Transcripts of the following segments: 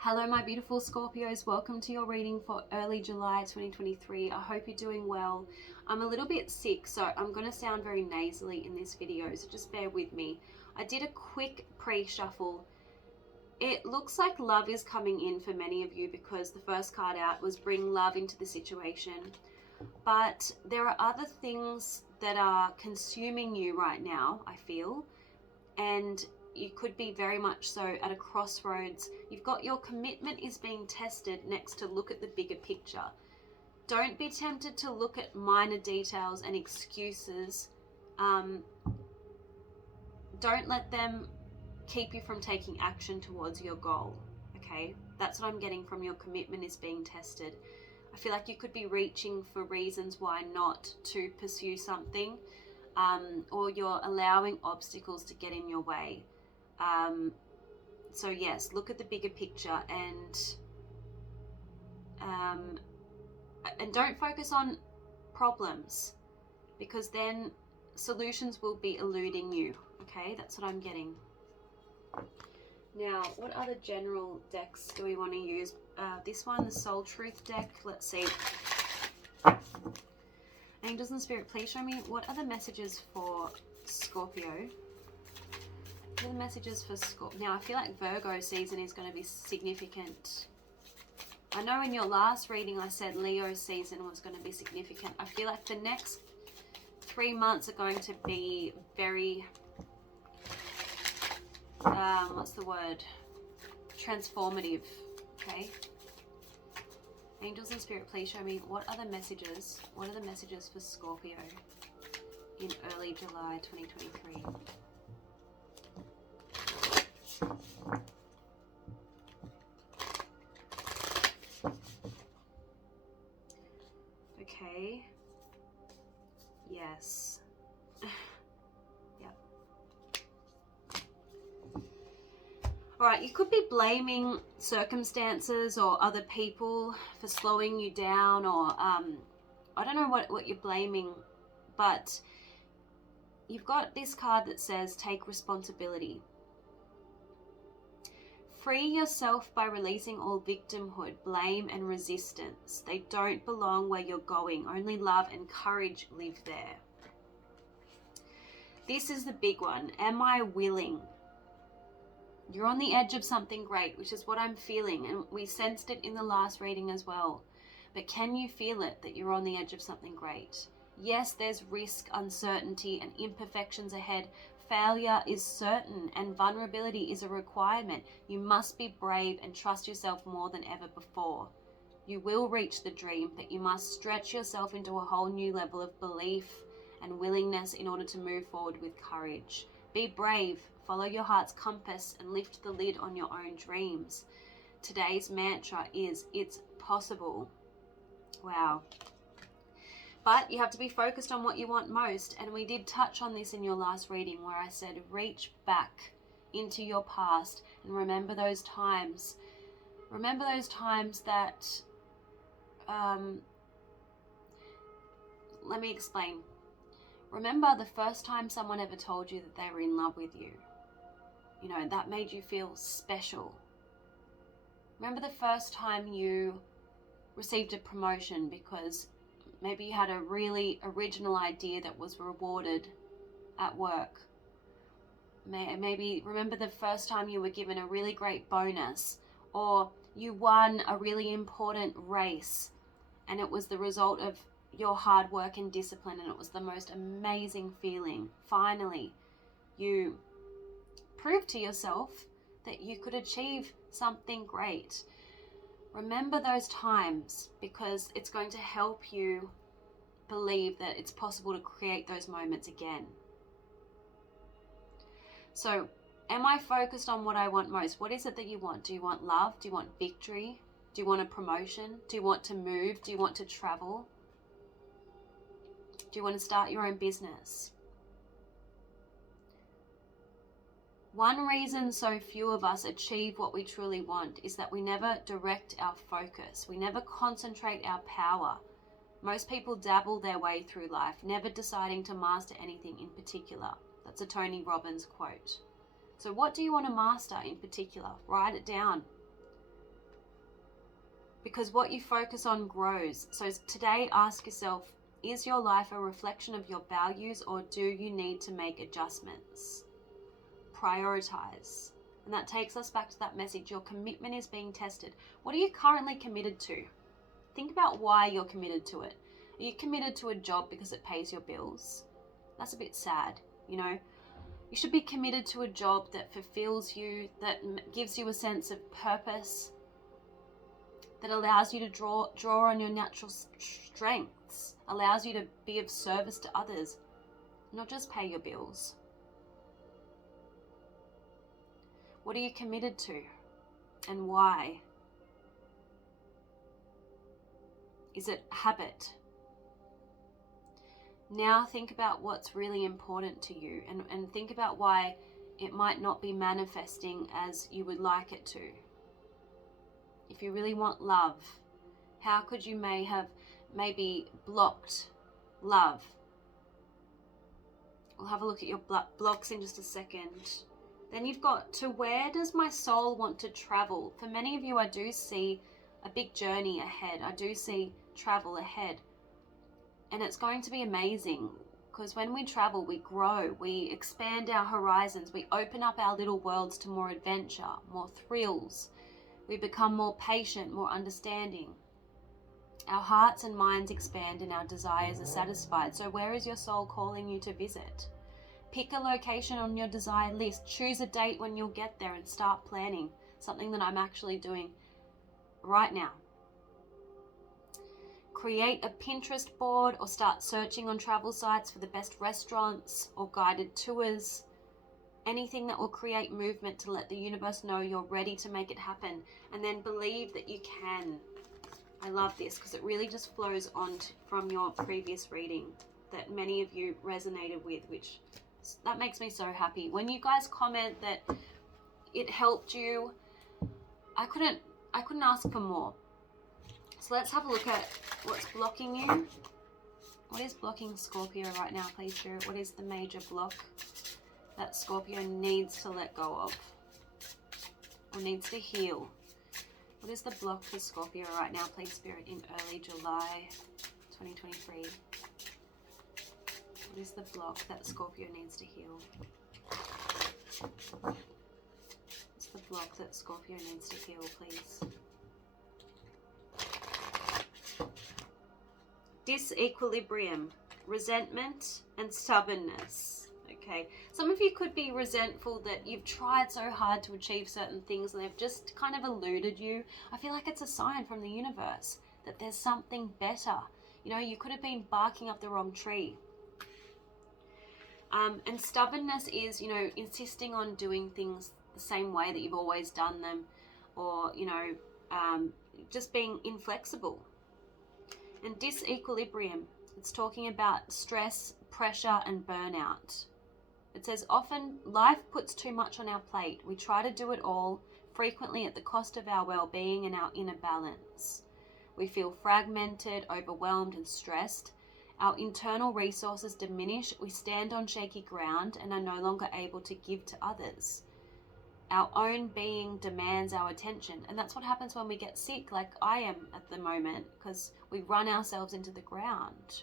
Hello my beautiful Scorpios, welcome to your reading for early July 2023. I hope you're doing well. I'm a little bit sick, so I'm going to sound very nasally in this video, so just bear with me. I did a quick pre-shuffle. It looks like love is coming in for many of you because the first card out was bring love into the situation. But there are other things that are consuming you right now, I feel, and you could be very much so at a crossroads. You've got your commitment is being tested next to look at the bigger picture. Don't be tempted to look at minor details and excuses. Don't let them keep you from taking action towards your goal, okay? That's what I'm getting from your commitment is being tested. I feel like you could be reaching for reasons why not to pursue something, or you're allowing obstacles to get in your way. So yes, look at the bigger picture and don't focus on problems, because then solutions will be eluding you. Okay, that's what I'm getting. Now, what other general decks do we want to use? This one, the Soul Truth deck. Let's see. Angels and Spirit, please show me what are the messages for Scorpio. What are the messages for Scorpio? Now, I feel like Virgo season is going to be significant. I know in your last reading I said Leo season was going to be significant. I feel like the next 3 months are going to be very, what's the word? Transformative, okay? Angels and Spirit, please show me what are the messages? What are the messages for Scorpio in early July 2023? Okay. Yes. Yep. Alright, you could be blaming circumstances or other people for slowing you down, or I don't know what you're blaming, but you've got this card that says take responsibility. Free yourself by releasing all victimhood, blame and resistance. They don't belong where you're going. Only love and courage live there. This is the big one. Am I willing? You're on the edge of something great, which is what I'm feeling. And we sensed it in the last reading as well. But can you feel it, that you're on the edge of something great? Yes, there's risk, uncertainty and imperfections ahead. Failure is certain and vulnerability is a requirement. You must be brave and trust yourself more than ever before. You will reach the dream, but you must stretch yourself into a whole new level of belief and willingness in order to move forward with courage. Be brave, follow your heart's compass and lift the lid on your own dreams. Today's mantra is, it's possible. Wow. But you have to be focused on what you want most. And we did touch on this in your last reading where I said reach back into your past and remember those times. Remember those times that, let me explain. Remember the first time someone ever told you that they were in love with you. You know, that made you feel special. Remember the first time you received a promotion because maybe you had a really original idea that was rewarded at work. Maybe remember the first time you were given a really great bonus, or you won a really important race and it was the result of your hard work and discipline and it was the most amazing feeling. Finally, you proved to yourself that you could achieve something great. Remember those times because it's going to help you believe that it's possible to create those moments again. So, am I focused on what I want most? What is it that you want? Do you want love? Do you want victory? Do you want a promotion? Do you want to move? Do you want to travel? Do you want to start your own business? One reason so few of us achieve what we truly want is that we never direct our focus. We never concentrate our power. Most people dabble their way through life, never deciding to master anything in particular. That's a Tony Robbins quote. So what do you want to master in particular? Write it down. because what you focus on grows. So today, ask yourself, is your life a reflection of your values, or do you need to make adjustments? Prioritize. And that takes us back to that message. Your commitment is being tested. What are you currently committed to? Think about why you're committed to it. Are you committed to a job because it pays your bills? That's a bit sad, you know. You should be committed to a job that fulfills you, that gives you a sense of purpose, that allows you to draw on your natural strengths, allows you to be of service to others, not just pay your bills. What are you committed to, and why? Is it habit? Now think about what's really important to you, and think about why it might not be manifesting as you would like it to. If you really want love, how could you maybe blocked love? We'll have a look at your blocks in just a second. Then you've got, to where does my soul want to travel? For many of you, I do see a big journey ahead. I do see travel ahead. And it's going to be amazing, because when we travel, we grow, we expand our horizons, we open up our little worlds to more adventure, more thrills. We become more patient, more understanding. Our hearts and minds expand and our desires are satisfied. So where is your soul calling you to visit? Pick a location on your desire list. Choose a date when you'll get there and start planning. Something that I'm actually doing right now. Create a Pinterest board or start searching on travel sites for the best restaurants or guided tours. Anything that will create movement to let the universe know you're ready to make it happen. And then believe that you can. I love this because it really just flows on from your previous reading that many of you resonated with, which that makes me so happy. When you guys comment that it helped you, I couldn't ask for more. So let's have a look at what's blocking you. What is blocking Scorpio right now, please, Spirit? What is the major block that Scorpio needs to let go of or needs to heal? What is the block for Scorpio right now, please, Spirit, in early July 2023? What is the block that Scorpio needs to heal? What's the block that Scorpio needs to heal, please? Disequilibrium, resentment, and stubbornness. Okay, some of you could be resentful that you've tried so hard to achieve certain things and they've just kind of eluded you. I feel like it's a sign from the universe that there's something better. You know, you could have been barking up the wrong tree. And stubbornness is, you know, insisting on doing things the same way that you've always done them, or, you know, just being inflexible. And disequilibrium, it's talking about stress, pressure, and burnout. It says, often life puts too much on our plate. We try to do it all, frequently at the cost of our well-being and our inner balance. We feel fragmented, overwhelmed, and stressed. Our internal resources diminish. We stand on shaky ground and are no longer able to give to others. Our own being demands our attention. And that's what happens when we get sick, like I am at the moment, because we run ourselves into the ground.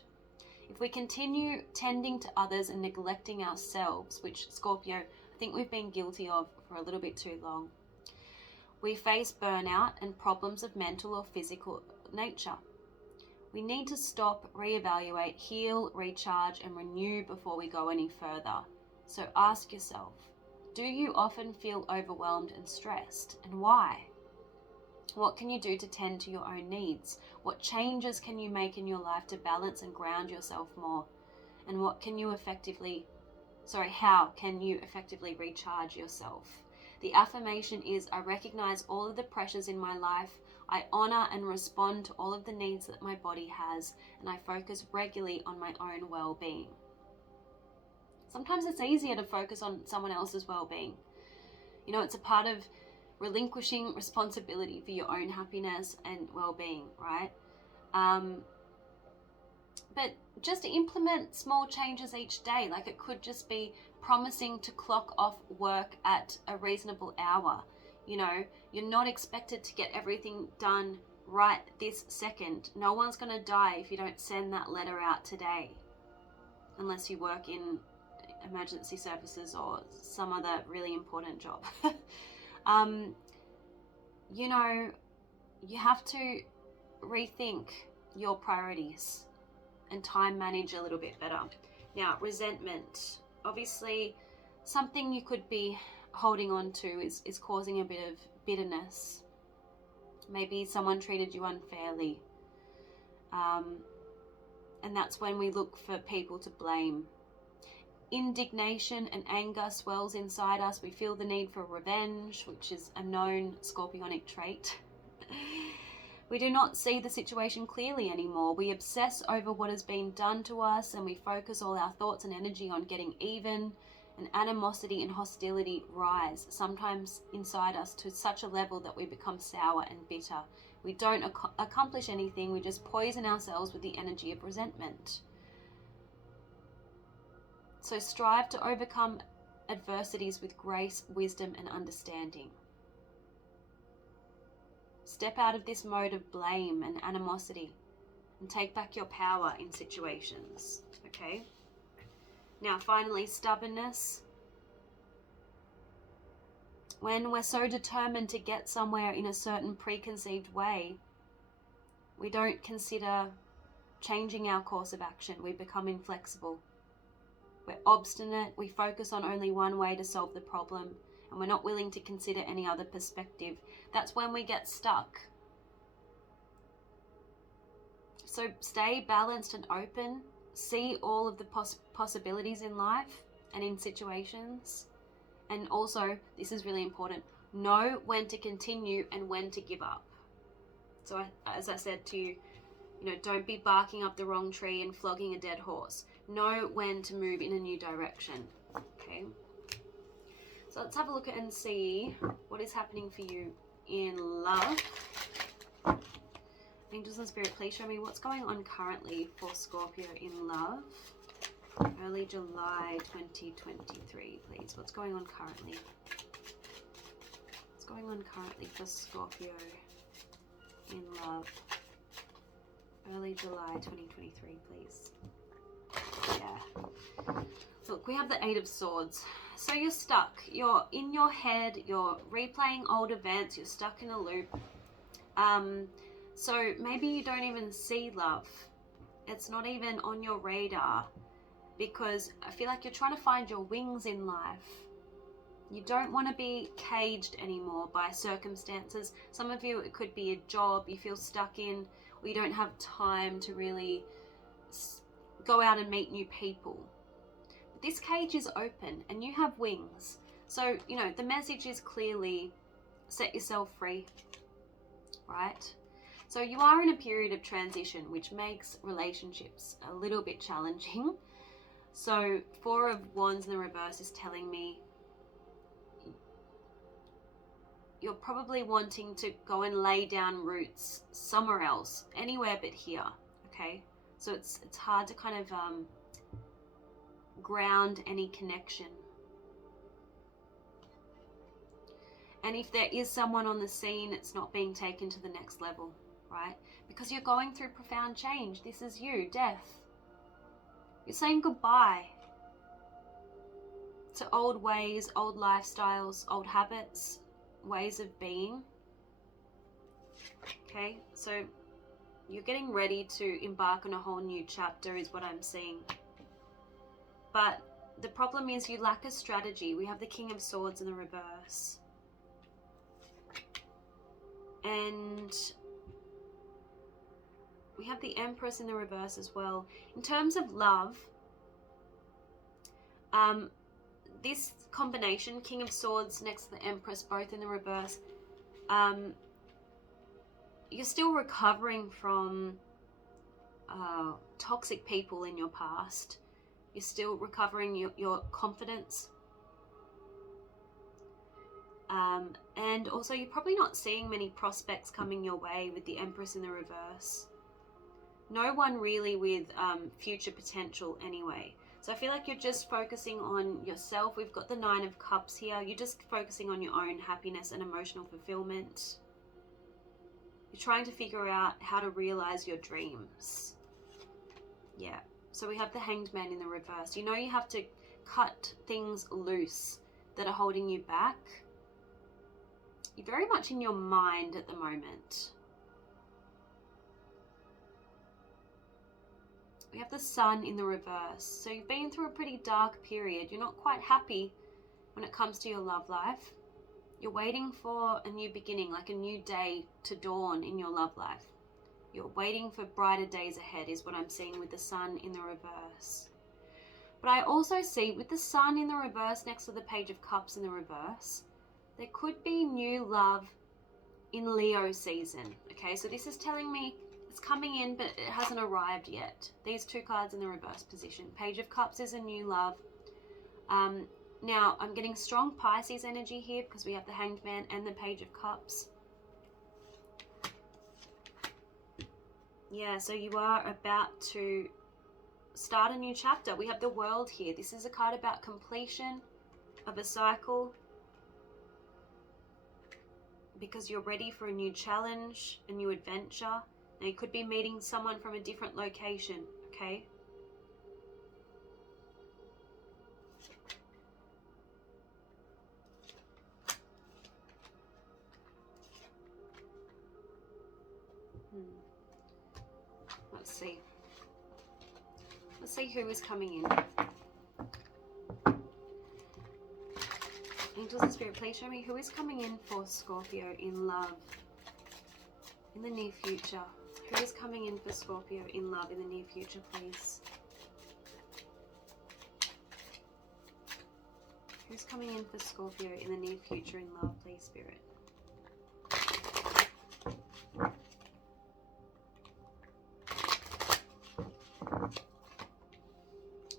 If we continue tending to others and neglecting ourselves, which Scorpio, I think we've been guilty of for a little bit too long, we face burnout and problems of mental or physical nature. We need to stop, reevaluate, heal, recharge, and renew before we go any further. So ask yourself, do you often feel overwhelmed and stressed, and why? What can you do to tend to your own needs? What changes can you make in your life to balance and ground yourself more? And how can you effectively recharge yourself? The affirmation is, I recognize all of the pressures in my life. I honor and respond to all of the needs that my body has, and I focus regularly on my own well-being. Sometimes it's easier to focus on someone else's well-being. You know, it's a part of relinquishing responsibility for your own happiness and well-being, right? But just implement small changes each day. Like it could just be promising to clock off work at a reasonable hour. You know, you're not expected to get everything done right this second. No one's going to die if you don't send that letter out today, unless you work in emergency services or some other really important job. You know, you have to rethink your priorities and time manage a little bit better. Now, resentment, obviously something you could be holding on to is causing a bit of bitterness. Maybe someone treated you unfairly, and that's when we look for people to blame. Indignation and anger swells inside us. We feel the need for revenge, which is a known scorpionic trait. We do not see the situation clearly anymore. We obsess over what has been done to us, and we focus all our thoughts and energy on getting even, and animosity and hostility rise, sometimes inside us to such a level that we become sour and bitter. We don't accomplish anything. We just poison ourselves with the energy of resentment. So strive to overcome adversities with grace, wisdom, and understanding. Step out of this mode of blame and animosity and take back your power in situations, okay? Now, finally, stubbornness. When we're so determined to get somewhere in a certain preconceived way, we don't consider changing our course of action. We become inflexible. We're obstinate. We focus on only one way to solve the problem, and we're not willing to consider any other perspective. That's when we get stuck. So stay balanced and open. See all of the possibilities in life and in situations. And also, this is really important, know when to continue and when to give up. So as I said to you, don't be barking up the wrong tree and flogging a dead horse. Know when to move in a new direction. Okay. So let's have a look at and see what is happening for you in love. Angels and Spirit, please show me what's going on currently for Scorpio in love. Early July 2023, please. What's going on currently? What's going on currently for Scorpio in love? Early July 2023, please. Yeah. Look, we have the Eight of Swords. So you're stuck. You're in your head. You're replaying old events. You're stuck in a loop. So maybe you don't even see love. It's not even on your radar, because I feel like you're trying to find your wings in life. You don't want to be caged anymore by circumstances. Some of you, it could be a job you feel stuck in, or you don't have time to really go out and meet new people. But this cage is open and you have wings. So, the message is clearly set yourself free, right? So you are in a period of transition, which makes relationships a little bit challenging. So Four of Wands in the reverse is telling me you're probably wanting to go and lay down roots somewhere else, anywhere but here, okay? So it's hard to kind of ground any connection. And if there is someone on the scene, it's not being taken to the next level, right? Because you're going through profound change. This is you, death. You're saying goodbye to old ways, old lifestyles, old habits, ways of being. Okay, so you're getting ready to embark on a whole new chapter is what I'm seeing. But the problem is you lack a strategy. We have the King of Swords in the reverse. And we have the Empress in the reverse as well. In terms of love, this combination, King of Swords next to the Empress, both in the reverse, you're still recovering from toxic people in your past. You're still recovering your confidence. And also you're probably not seeing many prospects coming your way with the Empress in the reverse. No one really with future potential anyway. So I feel like you're just focusing on yourself. We've got the Nine of Cups here. You're just focusing on your own happiness and emotional fulfillment. You're trying to figure out how to realize your dreams. Yeah. So we have the Hanged Man in the reverse. You know you have to cut things loose that are holding you back. You're very much in your mind at the moment. We have the Sun in the reverse. So you've been through a pretty dark period. You're not quite happy when it comes to your love life. You're waiting for a new beginning, like a new day to dawn in your love life. You're waiting for brighter days ahead is what I'm seeing with the Sun in the reverse. But I also see with the Sun in the reverse next to the Page of Cups in the reverse, there could be new love in Leo season. Okay, so this is telling me it's coming in, but it hasn't arrived yet. These two cards in the reverse position. Page of Cups is a new love. Now, I'm getting strong Pisces energy here because we have the Hanged Man and the Page of Cups. Yeah, so you are about to start a new chapter. We have the World here. This is a card about completion of a cycle, because you're ready for a new challenge, a new adventure. Now, you could be meeting someone from a different location, okay? Let's see. Let's see who is coming in. Angels and Spirit, please show me who is coming in for Scorpio in love in the near future. Who is coming in for Scorpio in love in the near future, please? Who's coming in for Scorpio in the near future in love, please, Spirit?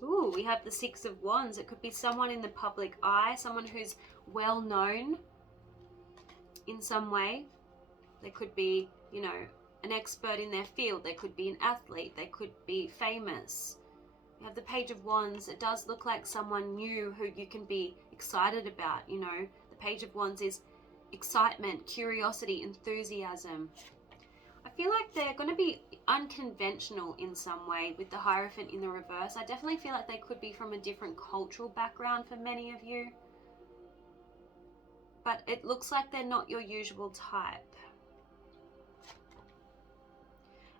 Ooh, we have the Six of Wands. It could be someone in the public eye, someone who's well known in some way. They could be, you know, an expert in their field. They could be an athlete. They could be famous. We have the Page of Wands. It does look like someone new who you can be excited about, you know. The Page of Wands is excitement, curiosity, enthusiasm. I feel like they're going to be unconventional in some way with the Hierophant in the reverse. I definitely feel like they could be from a different cultural background for many of you. But it looks like they're not your usual type.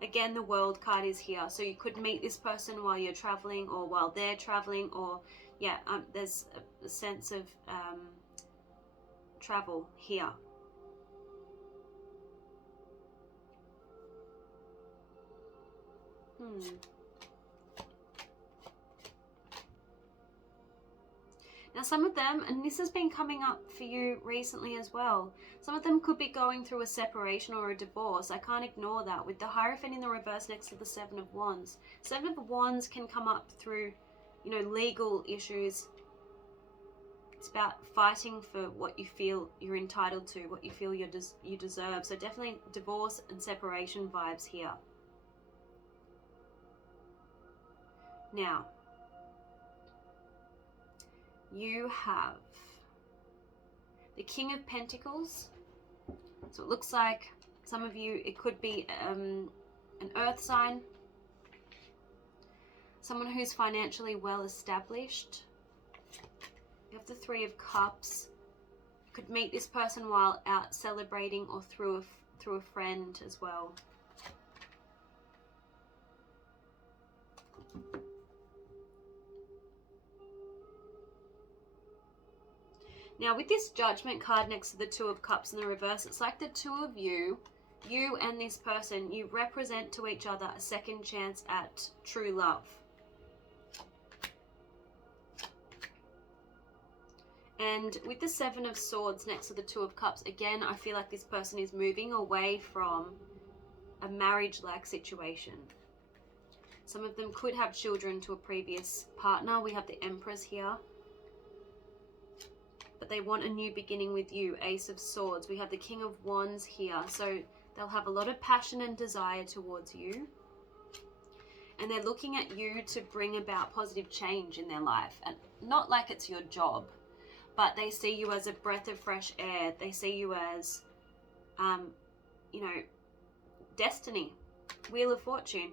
Again, the World card is here. So you could meet this person while you're traveling or while they're traveling, or yeah, there's a sense of travel here. Now some of them, and this has been coming up for you recently as well, some of them could be going through a separation or a divorce. I can't ignore that. With the Hierophant in the reverse next to the Seven of Wands. Seven of Wands can come up through, you know, legal issues. It's about fighting for what you feel you're entitled to, what you feel you deserve. So definitely divorce and separation vibes here. Now, you have the King of Pentacles. So it looks like some of you, it could be an earth sign, someone who's financially well established. You have the Three of Cups. You could meet this person while out celebrating or through a friend as well. Now with this Judgment card next to the Two of Cups in the reverse, it's like the two of you and this person, you represent to each other a second chance at true love. And with the Seven of Swords next to the Two of Cups, again, I feel like this person is moving away from a marriage-like situation. Some of them could have children to a previous partner. We have the Empress here. But they want a new beginning with you. Ace of Swords. We have the King of Wands here. So they'll have a lot of passion and desire towards you. And they're looking at you to bring about positive change in their life. And not like it's your job, but they see you as a breath of fresh air. They see you as, you know, a new beginning. They see you as a destiny, Wheel of Fortune.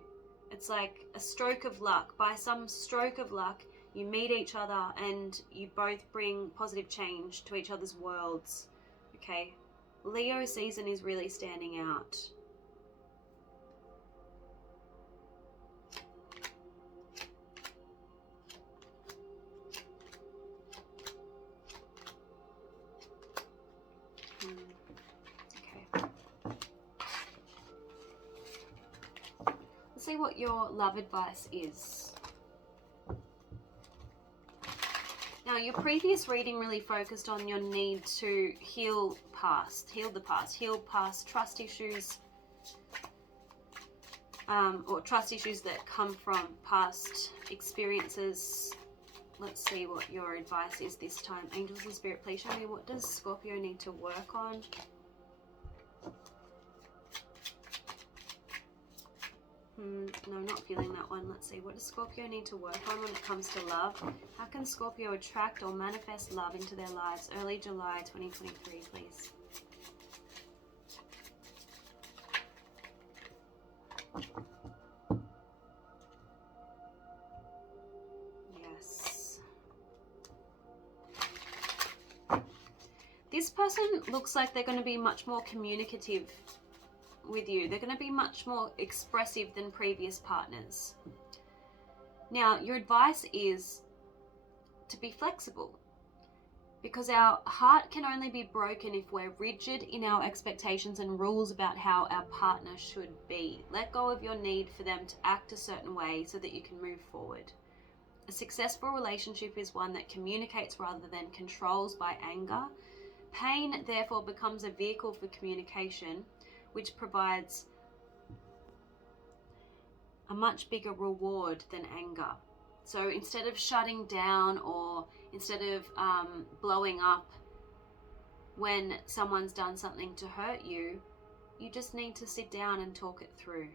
It's like a stroke of luck. By some stroke of luck, you meet each other and you both bring positive change to each other's worlds. Okay, Leo season is really standing out. Okay. Let's see what your love advice is. Now, your previous reading really focused on your need to heal the past, heal past trust issues, or trust issues that come from past experiences. Let's see what your advice is this time. Angels and Spirit, please show me, what does Scorpio need to work on? No, not feeling that one. Let's see. What does Scorpio need to work on when it comes to love? How can Scorpio attract or manifest love into their lives? Early July 2023, please. Yes. This person looks like they're going to be much more communicative with you. They're going to be much more expressive than previous partners. Now, your advice is to be flexible, because our heart can only be broken if we're rigid in our expectations and rules about how our partner should be. Let go of your need for them to act a certain way so that you can move forward. A successful relationship is one that communicates rather than controls by anger. Pain, therefore, becomes a vehicle for communication, which provides a much bigger reward than anger. So instead of shutting down, or instead of blowing up when someone's done something to hurt you, you just need to sit down and talk it through.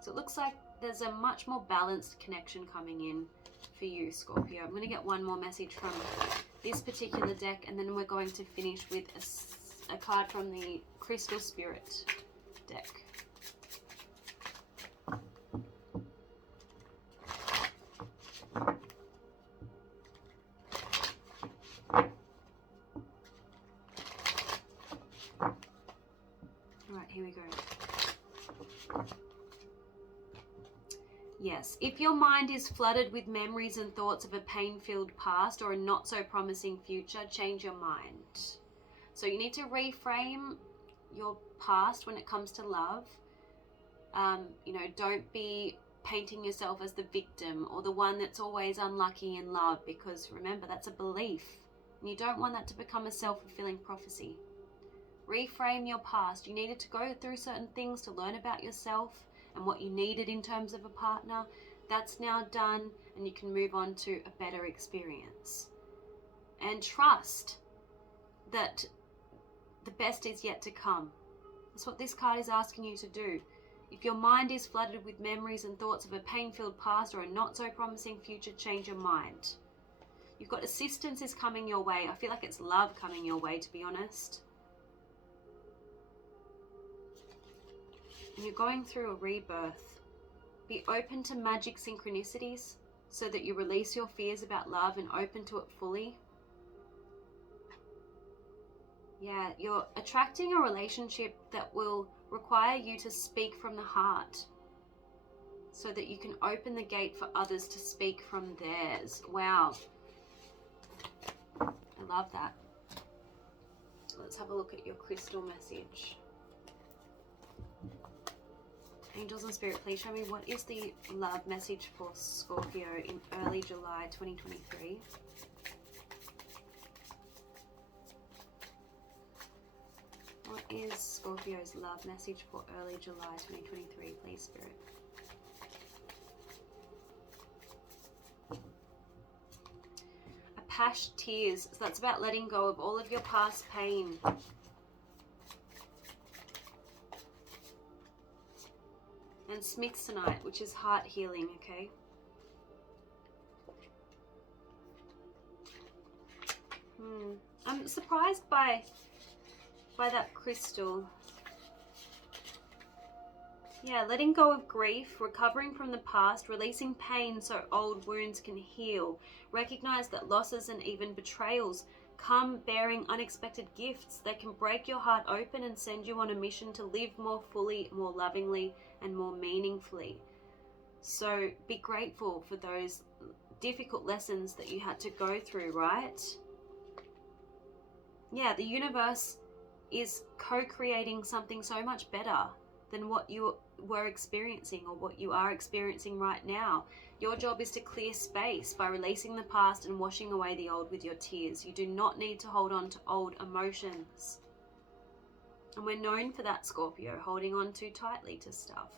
So it looks like there's a much more balanced connection coming in for you, Scorpio. I'm going to get one more message from this particular deck, and then we're going to finish with a card from the Crystal Spirit deck. Alright, here we go. Yes, if your mind is flooded with memories and thoughts of a pain-filled past or a not-so-promising future, change your mind. So you need to reframe your past when it comes to love. Don't be painting yourself as the victim or the one that's always unlucky in love, because remember, that's a belief. And you don't want that to become a self-fulfilling prophecy. Reframe your past. You needed to go through certain things to learn about yourself and what you needed in terms of a partner. That's now done, and you can move on to a better experience. And trust that the best is yet to come. That's what this card is asking you to do. If your mind is flooded with memories and thoughts of a pain-filled past or a not-so-promising future, change your mind. You've got assistance is coming your way. I feel like it's love coming your way, to be honest. And you're going through a rebirth. Be open to magic synchronicities so that you release your fears about love and open to it fully. Yeah, you're attracting a relationship that will require you to speak from the heart so that you can open the gate for others to speak from theirs. Wow. I love that. Let's have a look at your crystal message. Angels and Spirit, please show me, what is the love message for Scorpio in early July 2023? What is Scorpio's love message for early July 2023, please, Spirit? A Pash Tears. So that's about letting go of all of your past pain. And Smithsonite, which is heart healing, okay? I'm surprised by that crystal. Yeah, letting go of grief, recovering from the past, releasing pain so old wounds can heal. Recognize that losses and even betrayals come bearing unexpected gifts that can break your heart open and send you on a mission to live more fully, more lovingly, and more meaningfully. So be grateful for those difficult lessons that you had to go through, right? Yeah, the universe is co-creating something so much better than what you were experiencing or what you are experiencing right now. Your job is to clear space by releasing the past and washing away the old with your tears. You do not need to hold on to old emotions. And we're known for that, Scorpio, holding on too tightly to stuff.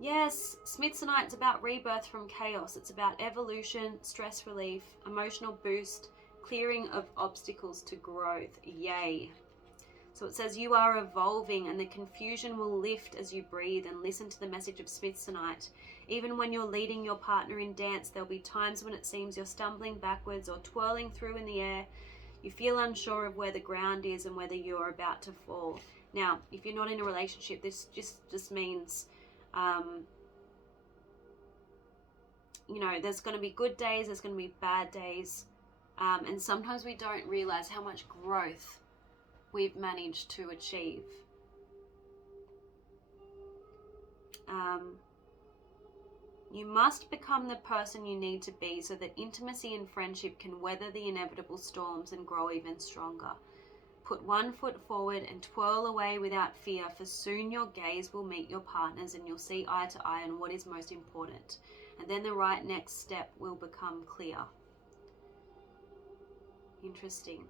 Yes, Smithsonite's about rebirth from chaos. It's about evolution, stress relief, emotional boost, clearing of obstacles to growth. Yay. So it says you are evolving and the confusion will lift as you breathe and listen to the message of Smithsonite. Even when you're leading your partner in dance, there'll be times when it seems you're stumbling backwards or twirling through in the air. You feel unsure of where the ground is and whether you're about to fall. Now, if you're not in a relationship, this just means, you know, there's going to be good days, there's going to be bad days. And sometimes we don't realize how much growth we've managed to achieve. You must become the person you need to be so that intimacy and friendship can weather the inevitable storms and grow even stronger. Put one foot forward and twirl away without fear, for soon your gaze will meet your partner's and you'll see eye to eye on what is most important. And then the right next step will become clear. Interesting.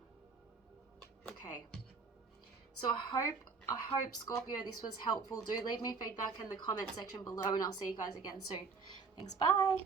Okay. So I hope, Scorpio, this was helpful. Do leave me feedback in the comment section below and I'll see you guys again soon. Thanks, bye.